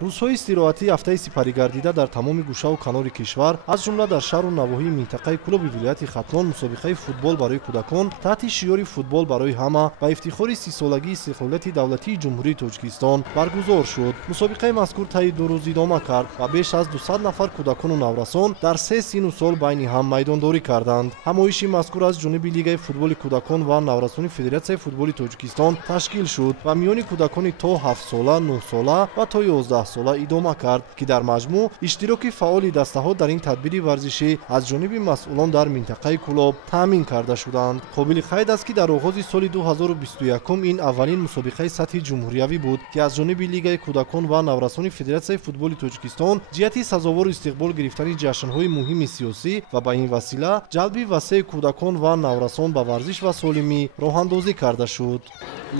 рӯзҳои истироҳатии ҳафтаи сипаригардида дар тамоми гӯшаву канори кишвар аз ҷумла дар шаҳру навоҳии минтақаи клуби вилояти хатнон мусобиқаи футбол барои кӯдакон таҳти шиёри футбол барои ҳама ба ифтихори 30-солагии истиқлолияти давлатии ҷумҳурии Тоҷикистон баргузор шуд. мусобиқаи мазкур таи 2 рӯз идома кард ва беш аз 200 нафар кӯдакону наврасон дар 3 сину сол байни ҳам майдондорӣ карданд. ҳамоиши мазкур аз ҷониби Лигаи футболи кӯдакон ва наврасони Федератсияи футболи Тоҷикистон ташкил шуд ва миёни кӯдакони то 7 сола, 9 сола ва то 11 сола идома кард, ки дар маҷмӯъ иштироки фаъоли дастаҳо дар ин тадбири варзишӣ аз ҷониби масъулон дар минтақаи кӯлоб таъмин карда шуданд. қобили қайд аст, ки дар оғози соли 2021 ин аввалин мусобиқаи сатҳи ҷумҳуриявӣ буд, ки аз ҷониби Лигаи кӯдакон ва наврасони Федератсияи футболи Тоҷикистон ҷиҳати сазовор истиқбол гирифтани ҷашнҳои муҳими сиёсӣ ва ба ин васила ҷалби васеъи кӯдакон ва наврасон ба варзиш ва солимӣ роҳандозӣ карда шуд.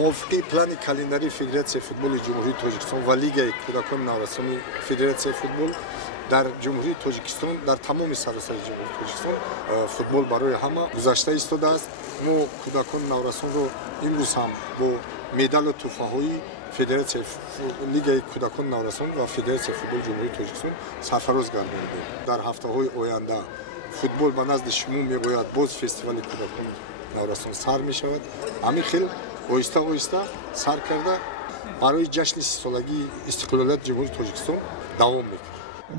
мувофиқи плани календарии Федератсияи футболи ҷумҳурии Тоҷикистон ва Лигаи кӯдакон наврасони Федератсияи футбол дар ҷумҳурии Тоҷикистон, дар тамоми саросари ҷумҳурии Тоҷикистон футбол барои ҳама гузашта истодааст. мо кӯдакон наврасонро имрӯз ҳам бо медалу тӯҳфаҳои Федератсияи Лигаи кӯдакон наврасон ва Федератсияи футболи ҷумҳурии Тоҷикистон сарфароз гардондем. дар ҳафтаҳои оянда футбол ба назди шумо меояд, боз фестивали кӯдакон наврасон сар мешавад. ҳамин хел оҳиста оҳиста сар карда барои ҷашни 30-солагии истиқлолияти ҷумҳурии Тоҷикистон давом мекард.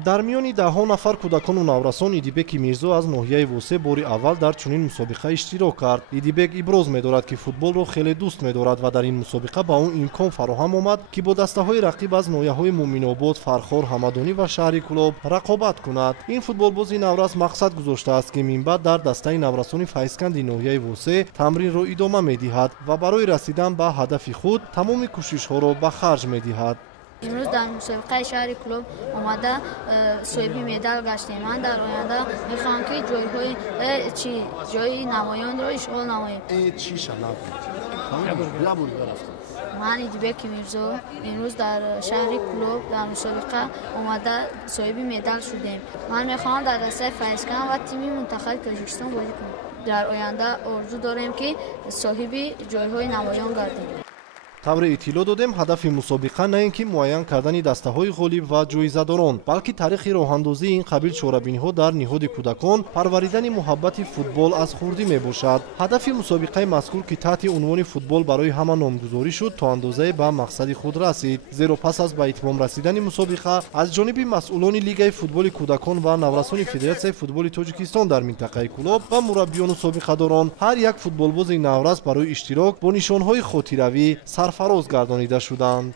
дар миёни даҳҳо нафар кӯдакону наврасон Идибеки Мирзо аз ноҳияи Восе бори аввал дар чунин мусобиқа иштирок кард. Идибек иброз медорад, ки футболро хеле дӯст медорад ва дар ин мусобиқа ба ӯ имкон фароҳам омад, ки бо дастаҳои рақиб аз ноҳияҳои Муъминобод, Фархор, Ҳамадонӣ ва шаҳри Кӯлоб рақобат кунад. ин футболбози наврас мақсад гузоштааст, ки минбаъд дар дастаи наврасони файзканди ноҳияи Восе тамринро идома медиҳад ва барои расидан ба ҳадафи худ тамоми кӯшишҳоро ба харҷ медиҳад. امروز در مسابقه شهر کلوب اومده صاحب مدال گشتیم. من در آینده میخوام که جای نمایان رو اشغال نماییم. چی شناب من ایدیبک میرزا امروز در شهر کلوب در مسابقه اومده صاحب مدال شدیم. من میخوام در دسته فایزکن و تیم منتخب تاجیکستان بازی کنم. در آینده آرزو داریم که صاحب جایهای نمایان گردیم. тавре иттилоъ додем, ҳадафи мусобиқа на ин ки муайян кардани дастаҳои ғолиб ва ҷоизадорон, балки таърихи роҳандозии ин қабил чорабиниҳо дар ниҳоди кӯдакон парваридани муҳаббати футбол аз хурдӣ мебошад. ҳадафи мусобиқаи мазкур, ки таҳти унвони футбол барои ҳама номгузорӣ шуд, то андозае ба мақсади худ расид. зеро пас аз ба итмом расидани мусобиқа аз ҷониби масъулони Лигаи футболи кӯдакон ва наврасони Федератсияи футболи Тоҷикистон дар минтақаи Кӯлоб ва мураббиёну собиқадорон ҳар як футболбози наврас барои иштирок бо нишонҳои хотиравӣ сарфароз гардонида шуданд.